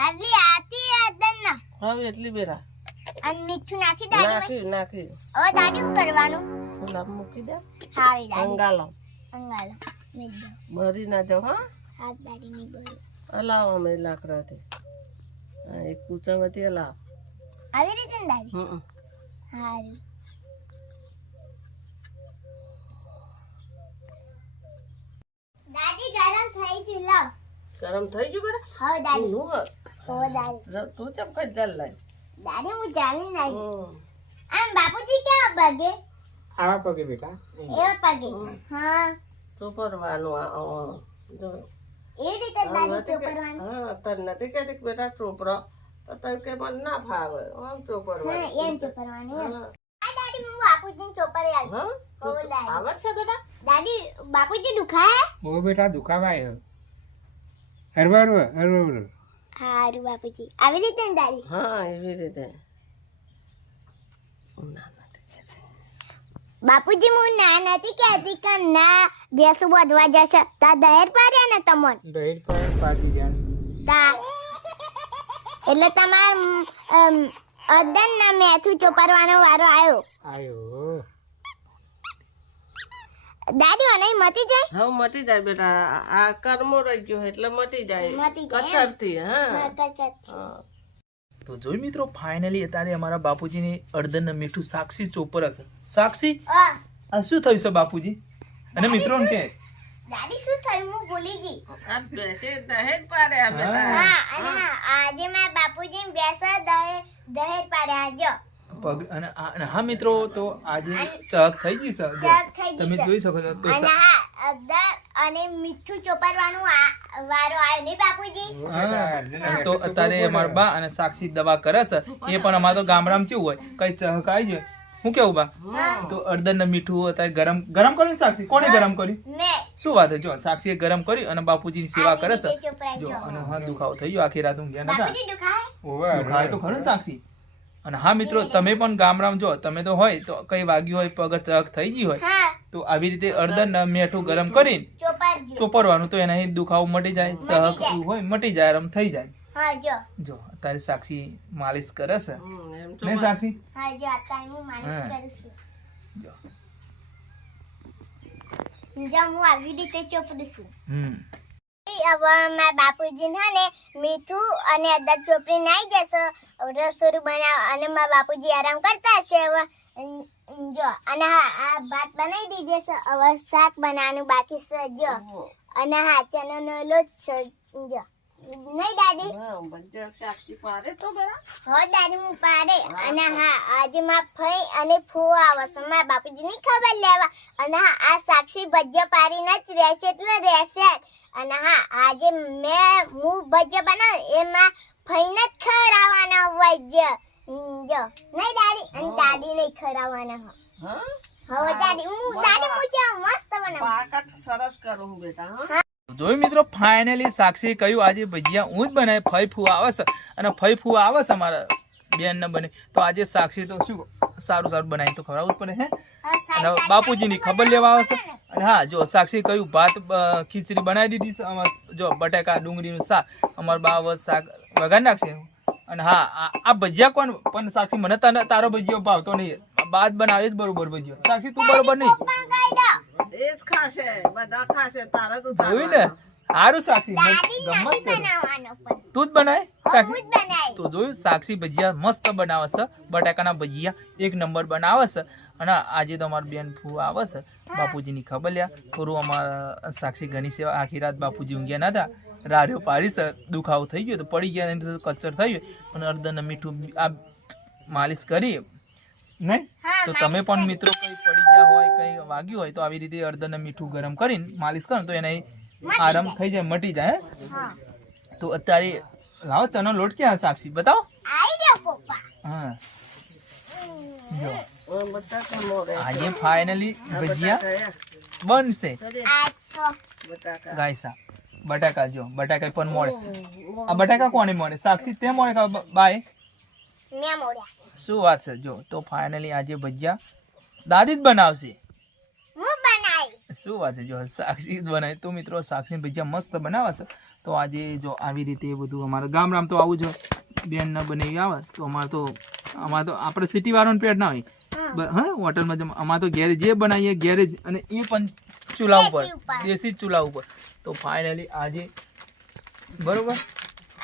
દાદી આતી અદન ના હવે એટલી બેરા અને મીઠું નાખી દાદી નાખી હવે દાદી શું કરવાનું ગુલાબ મૂકી દે હારી દાદી અંગાલો મીઠ ભરી ના જાવ હા હાથ દાદી ની બોલ અલાવ અમે લાકડાથી એક કૂચામાંથી અલાવ આવી રીતે ને દાદી હારી દાદી ગરમ થઈ ગયું લાવ ગરમ થઈ ગયું બેટા હવે દાદી નું હવે દાદી તું ચમ કઈ ચાલ લાય દાદી હું જાણી નહીં આમ બાપુજી ક્યાં પગે આવા પગે બેટા એવા પગે હા ચોપરવાનું જો એવી રીતે દાદી ચોપરવાનું હા તને નથી કહેતી કે બેટા ચોપરો તો તને કે મને ના ફાવે આમ ચોપરવાનું હા એમ ચોપરવાનું એમ આ દાદી હું બાપુજીને ચોપરે આવી હા હવે દાદી આવે છે બેટા દાદી બાપુજી દુખાય ઓ બેટા દુખાવાય હરવારું હરવારું હારું બાપુજી આવી રીતે ને દાદી હા એવી રીતે બાપુજી હું ના નથી કહેતી કે ના ભેંસું બધવા જશે તા દહેર પાડ્યા ને તમોન દહેજ પર પાડી જાણ તા એટલે તમાર અદન ના મેથું ચોપરવાનો વારો આવ્યો આયો દાદી મને મતી જાય હા મટી જાય બેટા આ કર્મો રહી ગયો એટલે મટી જાય મટી જાય એમ? કચરથી હા કચત હા તો જોઈ મિત્રો ફાઇનલી અત્યારે અમારા બાપુજીની અડદન મીઠું સાક્ષી ચોપર હશે સાક્ષી આ શું થયું છે બાપુજી અને મિત્રોને કે દાદી શું થયું હું ભૂલી ગઈ આ બેસે દહેજ પાડ્યા બેટા હા અને હા આજે મારા બાપુજી બેસા દહેર પાડ્યા જો પગ અને હા મિત્રો તો આજે ચક થઈ ગઈ છે જો, ચક થઈ ગઈ તમે છે. જોઈ શકો છો તો અને હા અદર અને મીઠું ચોપરવાનું વારો આવ્યો નહીં બાપુજી હા તો અત્યારે અમારા બા અને સાક્ષી દવા કરે છે એ પણ અમારે તો ગામડામાં કેવું હોય કઈ ચહક આવી જાય હું કેવું બા તો અડદન મીઠું અત્યારે ગરમ કર્યું ને સાક્ષી કોને ગરમ કર્યું મેં શું વાત છે જો સાક્ષીએ ગરમ કરી અને બાપુજીની સેવા કરે છે રીતે ચોપરાઈ જો ગયો. અને હા દુખાવો થઈ ગયો આખી રાત ઊંઘ્યા નતા બાપુજી દુખાય દુખાય તો ખરું ને સાક્ષી અને હા મિત્રો તમે પણ ગામડામાં જો તમે તો હોય તો કઈ વાગ્યું હોય પગ ચક થઈ ગઈ હોય હા તો આવી રીતે અડદન મીઠું ગરમ કરીને ચોપરજો ચોપરવાનું તો એનાથી દુખાવો મટી જાય ચહક એવું હોય મટી જાય આરામ થઈ જાય હા જો જો અત્યારે સાક્ષી માલિશ કરે છે એમ ને સાક્ષી હા જો અત્યારે હું માલિશ હા. કરું છું જો જો હું આવી રીતે ચોપડું છું હમ હવે મારા બાપુજી છે ને મીઠું અને અદરક ચોપડી નાઈ જશે રસોડું બનાવ અને મારા બાપુજી આરામ કરતા હશે હવે જો અને હા આ ભાત બનાવી દીધી છે હવે શાક બનાવવાનું બાકી છે જો અને હા ચણાનો લોટ છે જો નહીં દાદી હા બધા સાક્ષી પાડે તો બેટા હો દાદી હું પાડે અને હા આજે માં ફઈ અને ફૂ આવે છે મારા બાપુજીની ખબર લેવા અને હા આ સાક્ષી ભજ્ય પાડીને જ રહેશે એટલે રહેશે જ. અને હા આજે હું ભજ્ય બનાવ એમાં ફઈને જ ખવડાવવાના હોય જો નહીં દાદી અને દાદી નહીં ખવડાવવાના હા હવે દાદી હું કેવા મસ્ત બનાવું પાકટ સરસ કરું બેટા હા જોયું મિત્રો ફાઇનલી સાક્ષી કહ્યું આજે ભજીયા હું જ બનાવી ફઈ ફૂ આવે છે અને ફઈ ફૂ આવે છે અમારા બેન ને બને તો આજે સાક્ષી તો શું સારું બનાવી તો ખવડાવવું જ પડે હે અને બાપુજીની ખબર લેવા આવે છે અને હા જો સાક્ષી કહ્યું ભાત ખીચડી બનાવી દીધી છે અમારે જો બટાકા ડુંગળીનું શાક અમારા બા હવે શાક વઘાર નાખશે અને હા આ ભજીયા કોણ પણ સાક્ષી મને તારો ભજીયો ભાવતો નહીં બાદ બનાવે જ બરોબર ભજીયો સાક્ષી તું બરોબર નહીં એ જ ખાશે બધા ખાશે તારા તો જોયું ને સારું સાક્ષી દાદી ગમત નહીં કરે. બનાવવાનો પણ તું જ બનાય હું સાક્ષી જ બનાવી તો જોયું સાક્ષી ભજીયા મસ્ત બનાવે છે બટાકાના ભજીયા એક નંબર બનાવે છે અને આજે તો અમારા બેન ફૂ આવે છે બાપુજીની ખબર લ્યા થોડું અમારા સાક્ષી ઘણી સેવા આખી રાત બાપુજી ઊંઘ્યા નતા રાડ્યો પાડી છે દુખાવો થઈ ગયો તો પડી ગયા એની તો કચ્ચર થઈ ગયો પણ અડદન મીઠું આ માલિશ કરી નહીં તો તમે પણ મિત્રો કઈ પડી ગયા હોય કઈ વાગ્યું હોય તો આવી રીતે અડદન મીઠું ગરમ કરીને માલિશ કરો તો એને આરામ થઈ જાય મટી જાય હે? હા તો અત્યારે લાવો ચનો લોટ ક્યાં છે સાક્ષી બતાવો આઈ ગયો પપ્પા હા જો બટાકા મોરે આજે ફાઇનલી ભજીયા બનશે આ તો બટાકા ગાયસા બટાકા જો બટાકા પણ મળે આ બટાકા કોને મળે સાક્ષી તે મળે કે બાય મેં મોડ્યા શું વાત છે જો તો ફાઇનલી આજે ભજીયા દાદી જ બનાવશે હું બનાવી શું વાત છે જો સાક્ષી જ બનાવે તો મિત્રો સાક્ષી ભજીયા મસ્ત બનાવે છે તો આજે જો આવી રીતે બધું અમારે ગામડામાં તો આવું જ બેન ન બનાવી આવે તો અમારે તો આપણે સિટી વાળાનું પેટ ના હોય હા હોટલમાં અમારે તો ઘેર જે બનાવીએ ઘેર જ અને એ પણ ચૂલા ઉપર દેશી ચૂલા ઉપર તો ફાઇનલી આજે બરોબર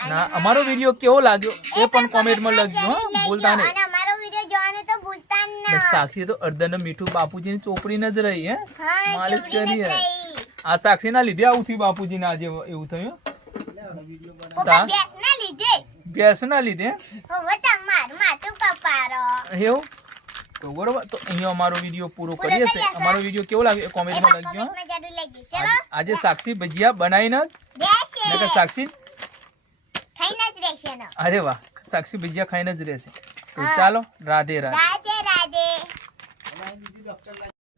ના અમારો વિડીયો કેવો લાગ્યો એ પણ કોમેન્ટમાં લખજો હા ભૂલતા નહીં અને અમારો વિડિયો જોવાનું તો ભૂલતા ને ના. સાક્ષી તો અડધન મીઠું બાપુજીની ચોપડીને જ રહી હે હા, માલિશ ચોપડીને કરી જ હે રહી. આ સાક્ષીના લીધે આવું થયું બાપુજીને આજે એવું થયું પપ્પા તા? ભેંસના લીધે ભેંસના લીધે હવે તમાર માથું કપારો. એવું તો બરોબર તો અહીંયા અમારો વિડીયો પૂરો કરીએ છે અમારો વિડીયો કેવો લાગ્યો કોમેન્ટમાં લખજો હા. કોમેન્ટમાં જરૂર લખજો. ચલો આજે સાક્ષી ભજીયા બનાવીને બેસે નકર સાક્ષી ખાઈને જ રહેશે ને. અરે વાહ સાક્ષી ભજીયા ખાઈને જ રહેશે તો ચાલો રાધે રાધે રાધે રાધે.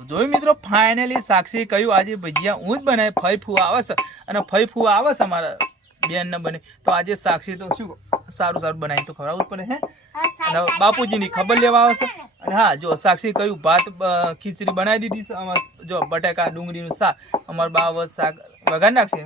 જોયું મિત્રો ફાઇનલી સાક્ષી કહ્યું આજે ભજીયા હું જ બનાવી ફઈ ફૂવા આવે છે અને ફઈ ફૂવા આવે છે અમારા બેન ને બને તો આજે સાક્ષી તો શું સારું સારું બનાવી તો ખવડાવવું જ પડે હે અને બાપુજીની ખબર લેવા આવે છે અને હા જો સાક્ષી કહ્યું ભાત ખીચડી બનાવી દીધી છે અમારે જો બટાકા ડુંગળીનું શાક અમારા બા શાક વઘાર નાખશે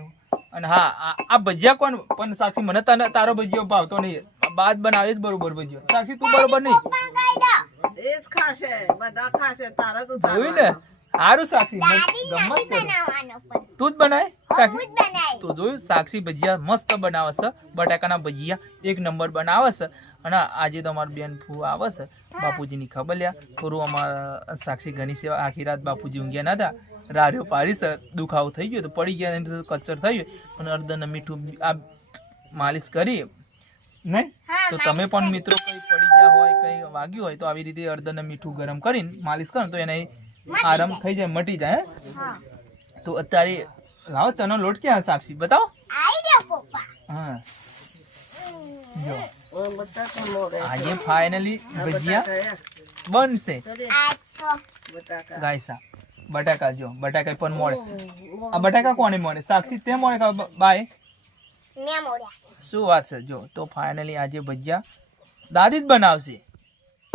અને હા આ ભજીયા કોણ પણ સાક્ષી મને તારો ભજીયો ભાવતો નહીં બાદ બનાવે જ બરોબર ભજીયો સાક્ષી તું બરોબર નહીં પણ કહી દો. એ જ ખાશે બધા ખાશે તારા તું જોયું ને સારું સાક્ષી દાદી ગમત નથી કરે બનાવવાનો પણ. તું જ બનાય હું સાક્ષી જ બનાવી. તો જોયું સાક્ષી ભજીયા મસ્ત બનાવે છે બટાકાના ભજીયા એક નંબર બનાવે છે અને આજે તો અમારી બેન ફૂ આવે છે બાપુજીની ખબર લ્યા થોડું અમારા સાક્ષી ઘણી સેવા આખી રાત બાપુજી ઊંઘ્યા નતા રાડ્યો પાડી છે દુખાવો થઈ ગયો તો પડી ગયા એને તો કચ્ચર થઈ ગયો અને અડધન મીઠું આ માલિશ કરી નહીં હા, તો માલિશ તમે પણ કરી. મિત્રો કંઈ પડી ગયા હોય કંઈ વાગ્યું હોય તો આવી રીતે અડધન મીઠું ગરમ કરીને માલિશ કરો તો એને આરામ થઈ જાય મટી જાય હે? હા. તો અત્યારે લાવો ચનો લોટ ક્યાં સાક્ષી બતાવો આઈ ગયો પપ્પા. હા જો બટાકા મોડે આજે ફાઇનલી ભજીયા બનશે આ તો બટાકા ગાયસા બટાકા જો બટાકા પણ મળે આ બટાકા કોને મળે સાક્ષી તે મળે કે બાય મેં મોડ્યા. શું વાત છે જો તો ફાઇનલી આજે ભજીયા દાદી જ બનાવશે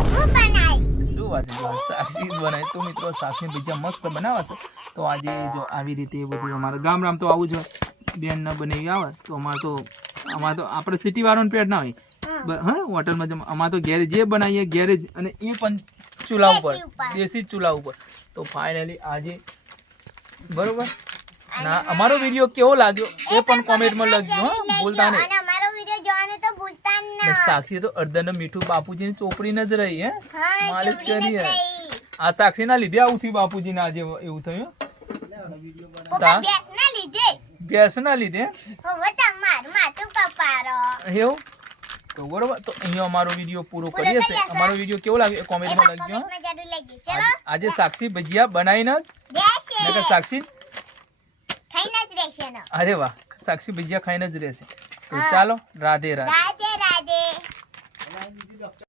હું બનાવી. શું વાત છે જો સાક્ષી જ બનાવે તો મિત્રો સાક્ષી ભજીયા મસ્ત બનાવશે તો આજે જો આવી રીતે બધું અમારે ગામડામાં તો આવું જ બેન ન બનાવી આવે તો અમારે તો આપણે સિટી વાળાનું પેટ ના હોય હા હોટલમાં અમારે તો ઘેર જે બનાવીએ ઘેર જ અને એ પણ ચૂલા ઉપર દેશી ઉપર. દેશી ચૂલા ઉપર તો ફાઇનલી આજે બરોબર ના અમારો વિડીયો કેવો લાગ્યો એ પણ કોમેન્ટમાં લખજો હા ભૂલતા નહીં અને અમારો વિડિયો જોવાનું તો ભૂલતા ને ના. સાક્ષી તો અડધન મીઠું બાપુજીની ચોપડીને જ રહી હે હા, માલિશ ચોપડીને કરી જ હે રહી. આ સાક્ષીના લીધે આવું થયું બાપુજીને આજે એવું થયું પપ્પા તા? ભેંસના લીધે ભેંસના લીધે હવે તમાર માથું કપારો. એવું તો બરોબર તો અહીંયા અમારો વિડીયો પૂરો કરીએ છે અમારો વિડીયો કેવો લાગ્યો કોમેન્ટમાં લખજો હા. કોમેન્ટમાં જરૂર લખજો. ચલો આજે સાક્ષી ભજીયા બનાવીને બેસે નકર સાક્ષી ખાઈને જ રહેશે ને. અરે વાહ સાક્ષી ભજીયા ખાઈને જ રહેશે તો ચાલો રાધે રાધે રાધે રાધે.